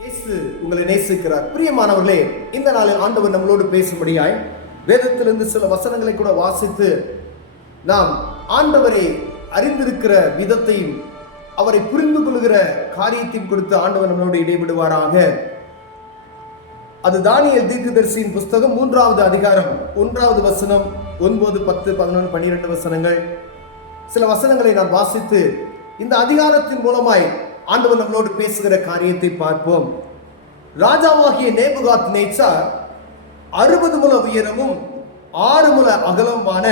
இயேசு உங்களை நேசிக்கிறார். பிரியமானவர்களே, இந்த நாளில் ஆண்டவர் நம்மளோடு பேசும்படியாய் வேதத்திலிருந்து சில வசனங்களை கூட வாசித்து நாம் ஆண்டவரை அறிந்திருக்கிற விதத்தையும் அவரை புரிந்து கொள்கிற காரியத்தையும் கொடுத்து ஆண்டவர் நம்மளோடு இடைவிடுவாராக. அது தானியேல் தீர்க்கதரிசியின் புஸ்தகம் 3வது அதிகாரம் 1வது வசனம், 9, 10, 11, 12 வசனங்கள். சில வசனங்களை நான் வாசித்து இந்த அதிகாரத்தின் மூலமாய் ஆண்டவர் நம்மளோடு பேசுகிற காரியத்தை பார்ப்போம். ராஜாவாகிய நேபுகாத்நேச்சார் 60 முழ உயரமும் 6 முழ அகலமான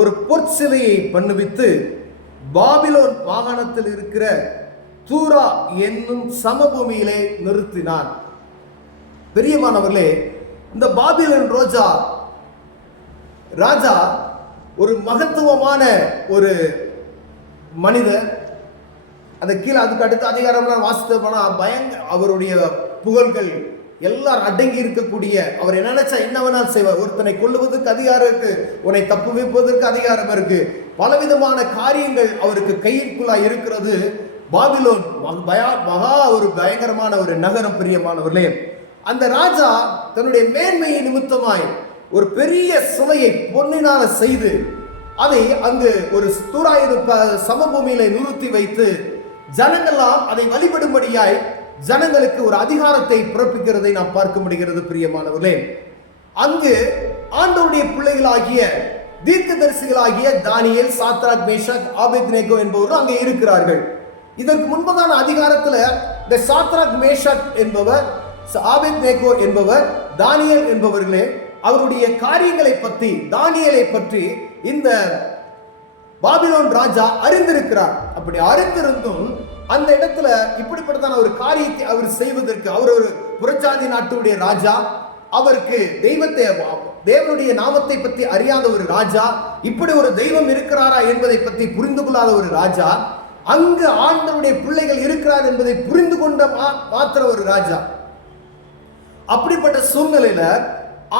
ஒரு பொற்சிலையை பண்ணுவித்து பாபிலோன் மாகாணத்தில் இருக்கிற தூரா என்னும் சமபூமியிலே நிறுத்தினான். பெரியமானவர்களே, இந்த பாபிலோன் ராஜா ஒரு மகத்துவமான ஒரு மனிதர். அந்த கீழே அதுக்கு அடுத்த அதிகாரம்லாம் வாசித்து போனால் அவருடைய புகழ்கள் எல்லாரும் அடங்கி இருக்கக்கூடிய, அவர் என்ன நினைச்சா என்ன வேணாலும் செய்வார். ஒருத்தனை கொல்லுவதற்கு அதிகாரம் இருக்கு, உன்னை தப்பு வைப்பதற்கு அதிகாரம் இருக்கு, பலவிதமான காரியங்கள் அவருக்கு கையிற்குள்ளாய் இருக்கிறது. பாபிலோன் மகா ஒரு பயங்கரமான ஒரு நகரம். பிரியமானவர்களே, அந்த ராஜா தன்னுடைய மேன்மையை நிமித்தமாய் ஒரு பெரிய சிலையை பொன்னினால செய்து அதை அங்கு ஒரு தூராயிரு சமபூமியில நிறுத்தி வைத்து ஜனங்கள்லாம் அதை வழிபடும்படியாய் ஜனங்களுக்கு ஒரு அதிகாரத்தை பிறப்பிக்கிறதை நாம் பார்க்க முடிகிறது. பிரியமானவர்களே, அங்கு ஆண்டவருடைய பிள்ளைகளாகிய தீர்க்கதரிசிகளாகிய தானியேல், சாத்ராக், மேஷாக், ஆபேத்நேகோ என்பவர்கள் அங்கே இருக்கிறார்கள். இதற்கு முன்பதான அதிகாரத்தில் இந்த சாத்ராக், மேஷாக் என்பவர், ஆபேத்நேகோ என்பவர், தானியேல் என்பவர்களே அவருடைய காரியங்களை பற்றி, தானியேலை பற்றி இந்த பாபிலோன் ராஜா அறிந்திருக்கிறார். அப்படி அறிந்திருந்தும் அந்த இடத்துல இப்படிப்பட்டதான ஒரு காரியத்தை அவர் செய்வதற்கு, அவர் ஒரு புறஜாதி நாட்டுடைய ராஜா, அவருக்கு தேவனுடைய நாமத்தை பற்றி அறியாத ஒரு ராஜா, இப்படி ஒரு தெய்வம் இருக்கிறாரா என்பதை பற்றி புரிந்து கொள்ளாத ஒரு ராஜா, அங்கு ஆண்டவருடைய பிள்ளைகள் இருக்கிறார் என்பதை புரிந்து கொண்ட மாத்திர ஒரு ராஜா. அப்படிப்பட்ட சூழ்நிலையில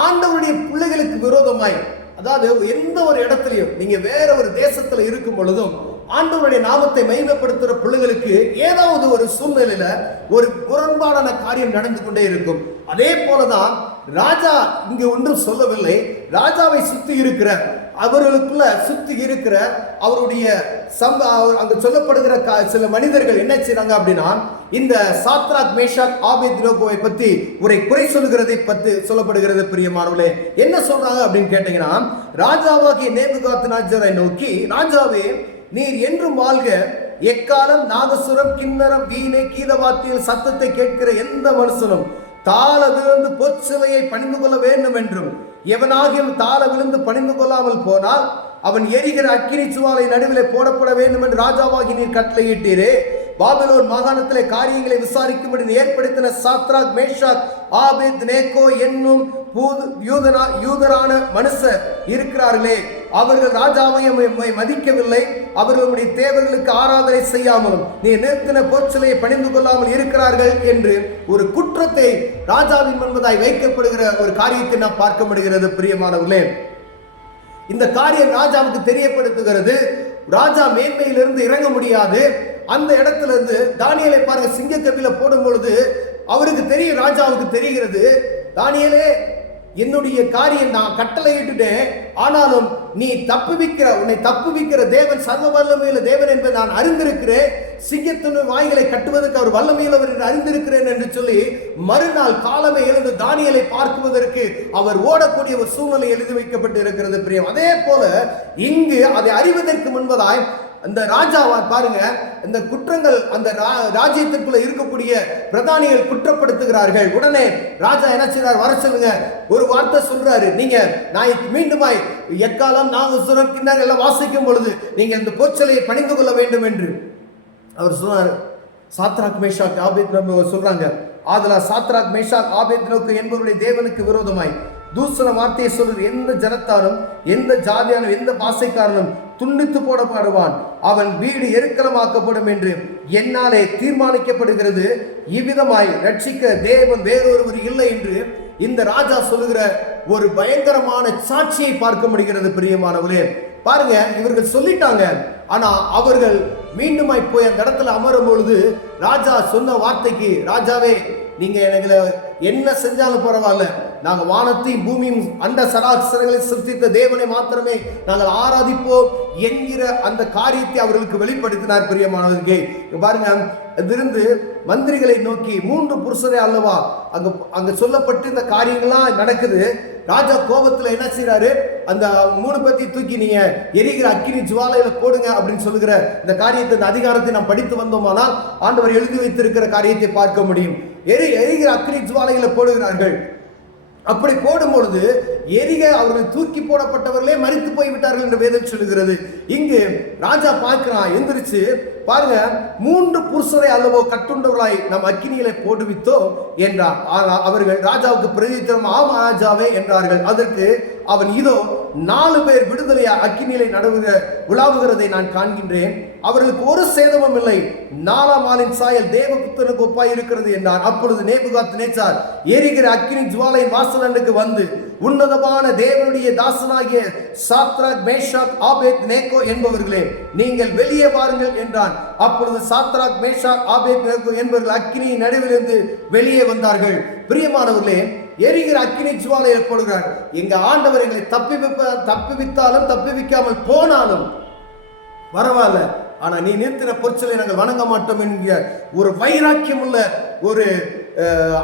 ஆண்டவருடைய பிள்ளைகளுக்கு விரோதமாய், அதாவது எந்த ஒரு இடத்துலையும் நீங்க வேற ஒரு தேசத்துல இருக்கும் பொழுதும் ஆண்டவருடைய நாமத்தை மகிமைப்படுத்துகிற பிள்ளைகளுக்கு ஏதாவது ஒரு சூழ்நிலையில ஒரு முரண்பாடான காரியம் நடந்து கொண்டே இருக்கும். அதே போலதான் ராஜா இங்கு ஒன்றும் சொல்லவில்லை. ராஜாவை சுத்தி இருக்கிற, அவர்களுக்குள்ள சுத்தி இருக்கிற அவருடைய அங்க சொல்லப்படுகிற சில மனிதர்கள் என்ன செய்றாங்க அப்படின்னா, இந்த சாத்ராக், மேஷாக், ஆபேத்நேகோவை பத்தி ஒரு குறை சொல்லுகிறதை பற்றி சொல்லப்படுகிறது. பிரியமானவர்களே, என்ன சொல்றாங்க அப்படின்னு கேட்டீங்கன்னா, ராஜாவாகிய நேபுகாத்நேச்சாரை நோக்கி, ராஜாவே நீர் என்றும் வாழ்க, எக்காலம் நாதசுரம், கிண்ணறம், வீணை, கீதவாத்தியில் சத்தத்தை கேட்கிற எந்த மனுஷனும் தாள விழுந்து பொற்சிலையை பணிந்து கொள்ள வேண்டும் என்றும், எவனாகியும் தாள விழுந்து பணிந்து கொள்ளாமல் போனால் அவன் எரிகிற அக்கினி சுவாலை நடுவிலே போடப்பட வேண்டும் என்று ராஜாவாகி நீர் கட்டளையிட்டீரே. பாபிலோன் மாகாணத்திலே காரியங்களை விசாரிக்கும்படி ஏற்படுத்தின சாத்ராக், மேஷாக், ஆபேத்நேகோ என்னும் யூதரான மனுஷர் இருக்கிறார்களே, அவர்கள் ராஜாவை மதிக்கவில்லை, அவர்களுடைய தேவர்களுக்கு ஆராதனை செய்யாமலும் நீ நிறுத்தின பொற்சிலையை பணிந்து கொள்ளாமல் இருக்கிறார்கள் என்று ஒரு குற்றத்தை ராஜாவின் முன்பதாய் வைக்கப்படுகிற ஒரு காரியத்தை நாம் பார்க்க முடிகிறது. பிரியமானவர்களே, இந்த காரியம் ராஜாவுக்கு தெரியப்படுத்துகிறது. ராஜா மேன்மையிலிருந்து இறங்க முடியாது. அந்த இடத்துல இருந்து தானியேலை பாருங்க, சிங்கக்கவில போடும் பொழுது அவருக்கு தெரியும், ராஜாவுக்கு தெரிகிறது, தானியேலே என்னுடைய காரியம் நான் கட்டளையிட்டுட்டேன், ஆனாலும் நீ உன்னை தப்புவிக்கிற தேவன் சர்வ வல்லமையுள்ள தேவன் என்பதை நான் அறிந்திருக்கிறேன், சிங்கத்தின் வாய்களை கட்டுவதற்கு அவர் வல்லமையுள்ளவர் என்று அறிந்திருக்கிறேன் என்று சொல்லி மறுநாள் காலமே எழுந்து தானியேலை பார்க்குவதற்கு அவர் ஓடக்கூடிய ஒரு சூழ்நிலை எழுதி வைக்கப்பட்டு இருக்கிறது. பிரியம், அதே போல இங்கு அதை அறிவதற்கு முன்பதாய் அந்த ராஜாவா பாருங்க, இந்த குற்றங்கள் அந்த ராஜ்யத்திற்குள்ள இருக்கக்கூடிய பிரதானிகள் குற்றப்படுத்துகிறார்கள். உடனே ராஜா என்ன செய்றார், வர சொல்லுங்க, ஒரு வார்த்தை சொல்றாரு, நீங்க நான் மீண்டுமாய் எக்காலம் நாகசுரம், கிண்ணறம் எல்லாம் வாசிக்கும் பொழுது நீங்க இந்த பொற்சிலையை பணிந்து கொள்ள வேண்டும் என்று அவர் சொன்னார். சாத்ராக், மேஷாக், ஆபேத்நேகோ சொல்றாங்க, ஆதலா சாத்ராக், மேஷாக், ஆபேத்நேகோ என்பவருடைய தேவனுக்கு விரோதமாய் தூசண வார்த்தையை சொல்ற எந்த ஜனத்தாரும், எந்த ஜாதியானும், எந்த பாசைக்காரனும் துண்டித்து போடப்படுவான், அவன் வீடு எருக்களமாக்கப்படும் என்று என்னாலே தீர்மானிக்கப்படுகிறது. இவ்விதமாய் ரட்சிக்க தேவன் வேறொருவர் இல்லை என்று இந்த ராஜா சொல்லுகிற ஒரு பயங்கரமான சாட்சியை பார்க்க முடிகிறது. பிரியமானவர்களே, பாருங்க, இவர்கள் சொல்லிட்டாங்க, ஆனா அவர்கள் மீண்டுமாய் போய் அந்த இடத்துல அமரும் பொழுது ராஜா சொன்ன வார்த்தைக்கு, ராஜாவே நீங்க எங்களை என்ன செஞ்சாலும் பரவாயில்ல, நாங்கள் வானத்தையும் பூமியும் அண்ட சராசரங்களை சிருஷ்டித்த தேவனை மாத்திரமே நாங்கள் ஆராதிப்போம் என்கிற அந்த காரியத்தை அவர்களுக்கு வெளிப்படுத்தினார். பிரியமானவர்களே, பாருங்க, அதிலிருந்து மந்திரிகளை நோக்கி 3 புருஷரே அல்லவா அங்க சொல்லப்பட்டு இந்த காரியங்கள்லாம் நடக்குது. ராஜா கோபத்துல என்ன செய்யறாரு, அந்த 3 பேர்த்தை தூக்கி நீங்க எரிகிற அக்கினி ஜுவாலையில போடுங்க அப்படின்னு சொல்லுகிற இந்த காரியத்தை, இந்த அதிகாரத்தை நாம் படித்து வந்தோமானால் ஆண்டவர் எழுதி வைத்திருக்கிற காரியத்தை பார்க்க முடியும். எரிகிற அக்கினி ஜுவாலையில போடுகிறார்கள். அப்படி போடும் பொழுது எரிக அவர்கள் தூக்கி போடப்பட்டவர்களே மரித்து போய்விட்டார்கள் என்று வேதம் சொல்லுகிறது. இங்கு ராஜா பார்க்கிறான், எந்திரிச்சு பாருங்க, 3 புருஷரை அல்லவோ கட்டுண்டவர்களாய் நாம் அக்கினியிலே போடுவித்தோ என்றார். ஆனால் அவர்கள் ராஜாவுக்கு பிரதித்திரம், ஆம் ராஜாவே என்றார்கள். அதற்கு அவன், இதோ 4 பேர் விடுதலையா அக்கினியிலே உலாவுகிறதை நான் காண்கின்றேன், அவர்களுக்கு ஒரு சேதமும் இல்லை, 4ஆம் ஆளின் சாயல் தேவபுத்தனுக்கு ஒப்பாய் இருக்கிறது என்றான். அப்பொழுது நேபுகாத்நேச்சார் எரிகிற அக்கினி ஜுவாலையின் வாசலுக்கு வந்து உன்னதமான தேவனுடைய தாசனாகிய சாத்ராக், மேஷாக், ஆபேத் நேகோ என்பவர்களே, நீங்கள் வெளியே வாருங்கள் என்றான். அப்பொழுது சாத்ராக், மேஷாக், ஆபேத் நேகோ என்பவர்கள் அக்கினியின் நடுவிலிருந்து வெளியே வந்தார்கள். பிரியமானவர்களே, எரிகிற அக்கினி ஜுவாலையை போடுகிறார். எங்க ஆண்டவர் எங்களை தப்பிவித்தாலும் தப்பிவிக்காமல் போனாலும் பரவாயில்ல, ஆனா நீ நிறுத்தின பொற்சலை நாங்கள் வணங்க மாட்டோம் என்கிற ஒரு வைராக்கியம் உள்ள ஒரு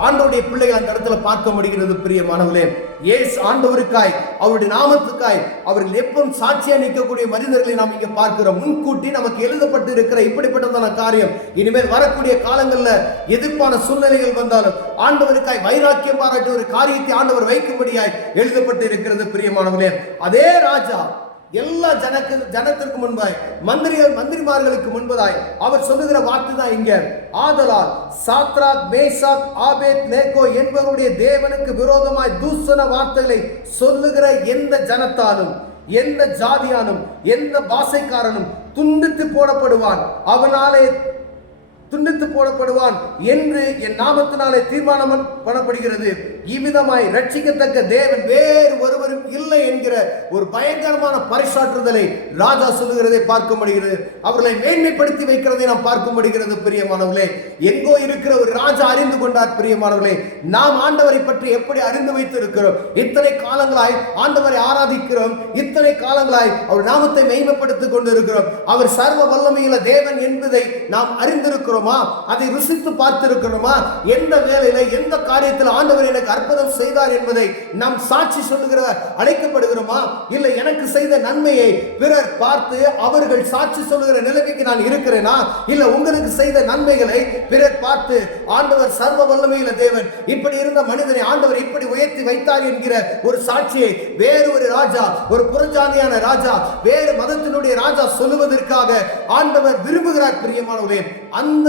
ஆண்டவருடைய பிள்ளைகள் அந்த இடத்துல பார்க்க முடிகிறது. பிரியமானவர்களே, இயேசு ஆண்டவருக்காய், அவருடைய நாமத்துக்காய் அவர்கள் எப்பவும் சாட்சியா நிற்கக்கூடிய மனிதர்களை நாம் இங்க பார்க்கிறோம். முன்கூட்டி நமக்கு எழுதப்பட்டு இருக்கிற இப்படிப்பட்டதான காரியம் இனிமேல் வரக்கூடிய காலங்கள்ல எதிர்ப்பான சூழ்நிலைகள் வந்தாலும் ஆண்டவருக்காய் வைராக்கியம் பாராட்டி ஒரு காரியத்தை ஆண்டவர் வைக்கும்படியாய் எழுதப்பட்டு இருக்கிறது. பிரியமானவர்களே, அதே ராஜா எல்லா ஜனத்திற்கு முன்பாய், மந்திரிமார்களுக்கு முன்பதாய் அவர் சொல்லுகிற வார்த்தை தான் இங்க, ஆதலால் சாத்ராக், மேஷாக், ஆபேத் நேகோ என்பவருடைய தேவனுக்கு விரோதமாய் தூஷண வார்த்தைகளை சொல்லுகிற எந்த ஜனத்தாலும், எந்த ஜாதியானும், எந்த பாஷைக்காரனும் துண்டித்து போடப்படுவான், அவனாலே துண்டித்து போடப்படுவான் என்று என் நாமத்தினாலே தீர்மானம் பண்ணப்படுகிறது. இவ்விதமாய் ரட்சிக்கத்தக்க தேவன் வேறு ஒருவரும் இல்லை என்கிற ஒரு பயங்கரமான பறைசாற்றுதலை ராஜா சொல்லுகிறதை பார்க்க முடிகிறது. அவர்களை மேன்மைப்படுத்தி வைக்கிறதை நாம் பார்க்க முடிகிறது. பிரியமானவர்களே, எங்கோ இருக்கிற ஒரு ராஜா அறிந்து கொண்டார். பிரியமானவர்களே, நாம் ஆண்டவரை பற்றி எப்படி அறிந்து வைத்து இருக்கிறோம்? இத்தனை காலங்களாய் ஆண்டவரை ஆராதிக்கிறோம், இத்தனை காலங்களாய் அவர் நாமத்தை மேன்மைப்படுத்திக் கொண்டிருக்கிறோம். அவர் சர்வ வல்லமையுள்ள தேவன் என்பதை நாம் அறிந்திருக்கிறோம். அதை ருசித்து பார்த்திருக்கிறோமா? எந்த வேலையில, எந்த காரியத்தில் ஆண்டவர் எனக்கு அற்புதம் செய்தார் என்பதை நாம் சாட்சி சொல்லுகிற அழைக்கப்படுகிறோமா? இல்லை எனக்கு செய்த நன்மையை பிறர் பார்த்து அவர்கள் சாட்சி சொல்லுகிற நிலைமைக்கு நான் இருக்கிறேனா? இல்ல உங்களுக்கு செய்த நன்மைகளை பிறர் பார்த்து ஆண்டவர் சர்வ வல்லமையுள்ள தேவன், இப்படி இருந்த மனிதனை ஆண்டவர் இப்படி உயர்த்தி வைத்தார் என்கிற ஒரு சாட்சியை வேறு ஒரு ராஜா, ஒரு புறஜாதியான ராஜா, வேறு மதத்தினுடைய ராஜா சொல்லுவதற்காக ஆண்டவர் விரும்புகிறார். பிரியமானவர்களே, அந்த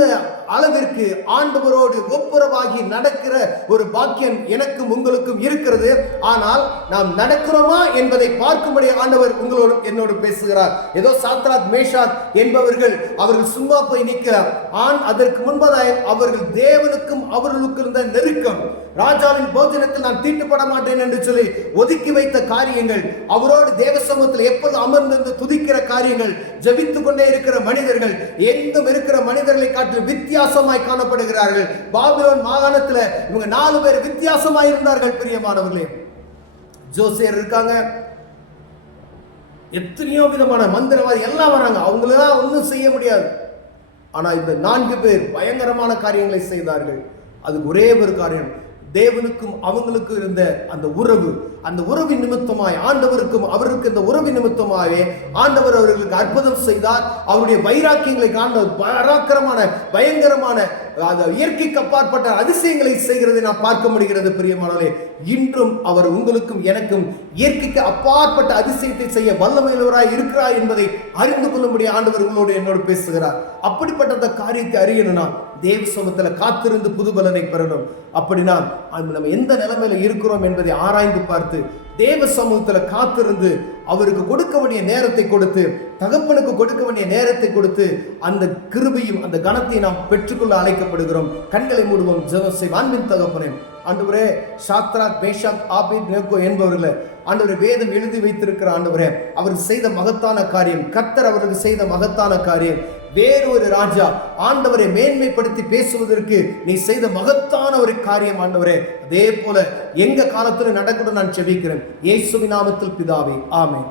அளவிற்கு ஆண்டவரோடு ஒப்புரவாகி நடக்கிற ஒரு பாக்கியம் எனக்கும் உங்களுக்கும் இருக்கிறது. ஆனால் நாம் நடக்கிறோமா என்பதை பார்க்கும்படி ஆண்டவர் உங்களோடு என்னோடு பேசுகிறார். ஏதோ சாத்ராக், மேஷாக் என்பவர்கள் அவர்கள் சும்மா போய் நிற்க, அதற்கு முன்பதாய் அவர்கள் தேவனுக்கும் அவர்களுக்கு இருந்த நெருக்கம், ராஜாவின் போஜனத்தில் நான் தீட்டுப்பட மாட்டேன் என்று சொல்லி ஒதுக்கி வைத்த காரியங்கள், அவரோடு தேவ சமூகத்தில் எப்போது அமர்ந்து துதிக்கிற காரியங்கள், ஜபித்துக் கொண்டே இருக்கிற மனிதர்கள் எங்கும் இருக்கிற மனிதர்களை காட்டி வித்தியாசமாய் காணப்படுகிறார்கள். பாபிலோன் மாகாணத்தில் இவங்க 4 பேர் வித்தியாசமாய் இருந்தார்கள். பிரியமானவர்களே, ஜோசியர் இருக்காங்க, எத்தனையோ விதமான மந்திரவாதி எல்லாம் வராங்க, அவங்களெல்லாம் ஒன்றும் செய்ய முடியாது. ஆனா இந்த 4 பேர் பயங்கரமான காரியங்களை செய்தார்கள். அதுக்கு ஒரே ஒரு காரியம், தேவனுக்கும் அவங்களுக்கு இருந்த அந்த உறவு, அந்த உறவின் நிமித்தமாய் ஆண்டவருக்கும் அவருக்கு இந்த உறவின் நிமித்தமாகவே ஆண்டவர் அவர்களுக்கு அற்புதம் செய்தார். அவருடைய வைராக்கியங்களை காண்ட பராக்கிரமான பயங்கரமான இயற்கைக்கு அப்பாற்பட்ட அதிசயங்களை செய்கிறதை நாம் பார்க்க முடிகிறது. பிரியமானவர்களே, இன்றும் அவர் உங்களுக்கும் எனக்கும் இயற்கைக்கு அப்பாற்பட்ட அதிசயத்தை செய்ய வல்லமையுள்ளவராய் இருக்கிறார் என்பதை அறிந்து கொள்ளும்படி ஆண்டவர் உங்களோடு என்னோடு பேசுகிறார். அப்படிப்பட்ட காரியத்தை அறியணும்னா தேவ சமூகத்தில் காத்திருந்து புது பலனை பெறணும். அப்படின்னா நம்ம எந்த நிலைமையில இருக்கிறோம் என்பதை ஆராய்ந்து பார்த்து தேவ சமூகத்தில் காத்திருந்து அவருக்கு கொடுக்க வேண்டிய நேரத்தை கொடுத்து, தகப்பனுக்கு கொடுக்க வேண்டிய நேரத்தை கொடுத்து அந்த கிருபையும் அந்த கனத்தை நாம் பெற்றுக்கொள்ள அழைக்கப்படுகிறோம். கண்களை மூடுவோம், ஜெபம் செய்வோம். அன்பின் தகப்பனே, ஆண்டவரே, சாத்ராக், மேஷாக், ஆபேத் நேகோ என்பவர்களை ஆண்டவரே வேதம் எழுதி வைத்திருக்கிற ஆண்டவரே, அவருக்கு செய்த மகத்தான காரியம், கர்த்தர் அவருக்கு செய்த மகத்தான காரியம், வேறொரு ராஜா ஆண்டவரை மேன்மைப்படுத்தி பேசுவதற்கு நீ செய்த மகத்தான ஒரு காரியம் ஆண்டவரே. அதே போல எங்க காலத்துல நடக்கணும் நான் செபிக்கிறேன். இயேசுவின் நாமத்தில் பிதாவே, ஆமென்.